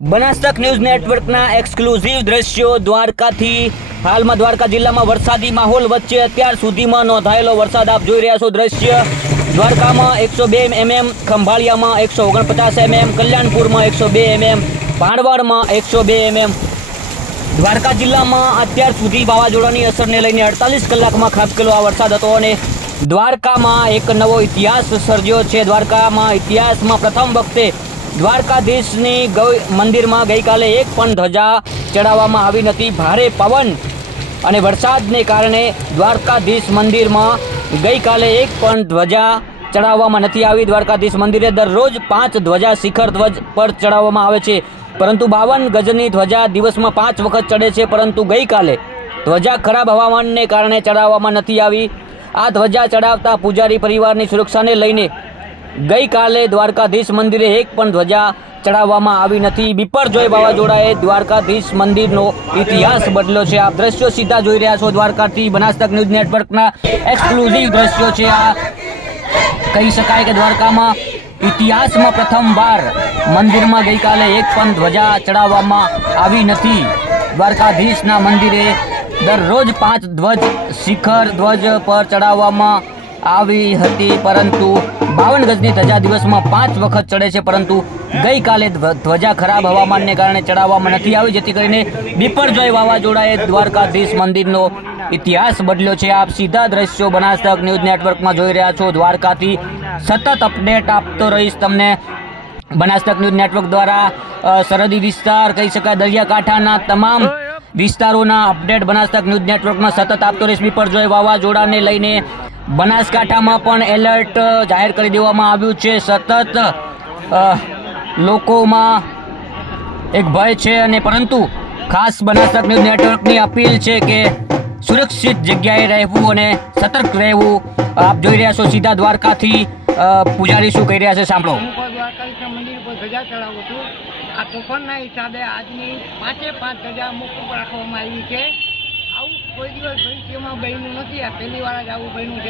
બનાસતક news નેટવર્કના exclusive દ્રશ્યો દ્વારકાથી। હાલમાં દ્વારકા જિલ્લામાં વરસાદી માહોલ વચ્ચે અત્યાર સુધીમાં નોંધાયેલો વરસાદ આપ જોઈ રહ્યા છો। દ્રશ્ય દ્વારકામાં 102 mm, ખંભાળિયામાં 149 mm, કલ્યાણપુરમાં 102 mm, ભાણવડમાં 102 mm। Dwarka જિલ્લામાં અત્યાર સુધી વાવાઝોડાની અસરને લઈને 48 કલાકમાં ખાબકેલો આ વરસાદ હતો અને દ્વારકામાં એક નવો ઇતિહાસ સર્જ્યો છે। દ્વારકામાં ઇતિહાસમાં પ્રથમ વખતે દ્વારકાધીશની મંદિરમાં ગઈકાલે એક પણ ધ્વજા ચડાવવામાં આવી નથી। ભારે પવન અને વરસાદને કારણે દ્વારકાધીશ મંદિરમાં ગઈકાલે એક પણ ધ્વજા ચડાવવામાં નથી આવી। દ્વારકાધીશ મંદિરે દરરોજ 5 ધ્વજા શિખર ધ્વજ પર ચડાવવામાં આવે છે, પરંતુ 52 ગજની ધ્વજા દિવસમાં 5 વખત ચડે છે, પરંતુ ગઈકાલે ધ્વજા ખરાબ હવામાનને કારણે ચડાવવામાં નથી આવી। આ ધ્વજા ચડાવતા પૂજારી પરિવારની સુરક્ષાને લઈને ગઈકાલે દ્વારકાધીશ મંદિરે એક પણ ધ્વજા ચડાવવામાં આવી નથી। બિપરજોય વાવાઝોડાએ દ્વારકાધીશ મંદિરનો ઇતિહાસ બદલ્યો છે। આપ દ્રશ્યો સીધા જોઈ રહ્યા છો દ્વારકાથી। બનાસતક ન્યૂઝ નેટવર્કના એક્સક્લુઝિવ દ્રશ્યો છે આ। કહી શકાય કે દ્વારકામાં ઇતિહાસમાં પ્રથમવાર મંદિરમાં ગઈકાલે એક પણ ધ્વજા ચડાવવામાં આવી નથી। દ્વારકાધીશના મંદિરે દરરોજ 5 ધ્વજ શિખર ધ્વજ પર ચડાવવામાં આવી હતી, પરંતુ 52 ગજની ધજા દિવસમાં 5 વખત ચડે છે, પરંતુ ગઈકાલે ધ્વજા ખરાબ હવામાનને કારણે ચડાવવામાં નથી આવી, જેથી કરીને બિપરજોય વાવાઝોડાએ દ્વારકાધીશ મંદિરનો ઇતિહાસ બદલ્યો છે। આપ સીધા દ્રશ્યો બનાસતક ન્યૂઝ નેટવર્કમાં જોઈ રહ્યા છો દ્વારકાથી। સતત અપડેટ આપતો રહીશ તમને બનાસતક ન્યૂઝ નેટવર્ક દ્વારા। સરહદી વિસ્તાર કહી શકાય, દરિયાકાંઠાના તમામ વિસ્તારોના અપડેટ બનાસતક ન્યૂઝ નેટવર્કમાં સતત આપતો રહીશ। બિપરજોય વાવાઝોડાને લઈને બનાસકાંઠામાં પણ એલર્ટ જાહેર કરી દેવામાં આવ્યું છે। સતત લોકોમાં એક ભય છે, અને પરંતુ ખાસ બનાસતક ન્યૂઝ નેટવર્કની અપીલ છે કે સુરક્ષિત જગ્યાએ રહેવું અને સતર્ક રહેવું। આપ જોઈ રહ્યા છો સીધા દ્વારકાથી પૂજારી શું કહી રહ્યા છે, સાંભળો। દ્વારકાધીશના મંદિર પર ધજા ચડાવું છું। આ તોફાનના હિસાબે આજની 5 ધજા મુક્ત રાખવામાં આવી છે। આવું કોઈ દિવસ ભવિષ્યમાં બન્યું નથી, આ પહેલી વાર જ આવું બન્યું છે।